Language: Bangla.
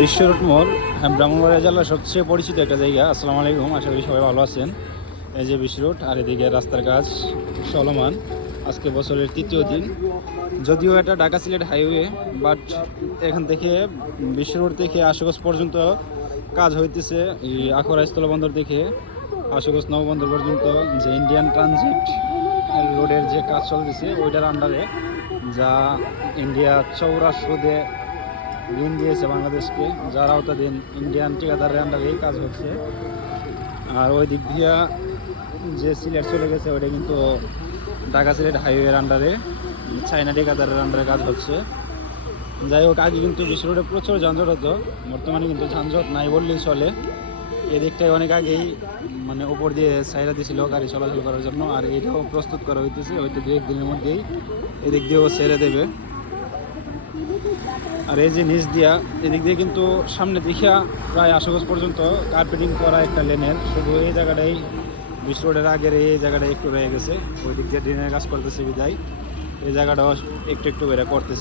বিশ্ব রোড মোড় ব্রাহ্মণবাড়িয়া জেলার সবচেয়ে পরিচিত একটা জায়গা। আসসালামু আলাইকুম, আশা করি সবাই ভালো আছেন। এই যে বিশ্ব রোড, আর এদিকে রাস্তার কাজ চলমান। আজকে বছরের তৃতীয় দিন, যদিও এটা ঢাকা সিলেট হাইওয়ে, বাট এখান থেকে বিশ্ব রোড থেকে আশুগঞ্জ পর্যন্ত কাজ হইতেছে। এই আখড়া স্থলবন্দর থেকে আশুগঞ্জ নববন্দর পর্যন্ত যে ইন্ডিয়ান ট্রানজিট রোডের যে কাজ চলতেছে ওইটার আন্ডারে, যা ইন্ডিয়া চৌড়া সুদে ঋণ দিয়েছে বাংলাদেশকে, যার আওতাধীন ইন্ডিয়ান ঠিকাদারের আন্ডারে এই কাজ হচ্ছে। আর ওই দিক দিয়ে যে সিলেট চলে গেছে ওইটা কিন্তু ঢাকা সিলেট হাইওয়ের আন্ডারে, চায়না ঠিকাদারের আন্ডারে কাজ হচ্ছে। যাই হোক, আগে কিন্তু বিশ্ব রোডে প্রচুর যানজট হতো, বর্তমানে কিন্তু যানজট নাই বললেই চলে। এদিকটায় অনেক আগেই মানে উপর দিয়ে সাইরা দিয়েছিল গাড়ি চলাচল করার জন্য, আর এটাও প্রস্তুত করা হইতেছে, হয়তো দু একদিনের মধ্যেই এদিক দিয়েও ছেড়ে দেবে। আর এই যে নিচ দিয়া এদিক দিয়ে কিন্তু সামনে দেখিয়া প্রায় আশুগঞ্জ পর্যন্ত কার্পেটিং করা একটা লেনের, শুধু এই জায়গাটাই বিশ্ব রোডের আগের এই জায়গাটা একটু রয়ে গেছে। ওই দিক দিয়ে ড্রেনের কাজ করতেছে বিদায় এই জায়গাটাও একটু একটু করে করতেছে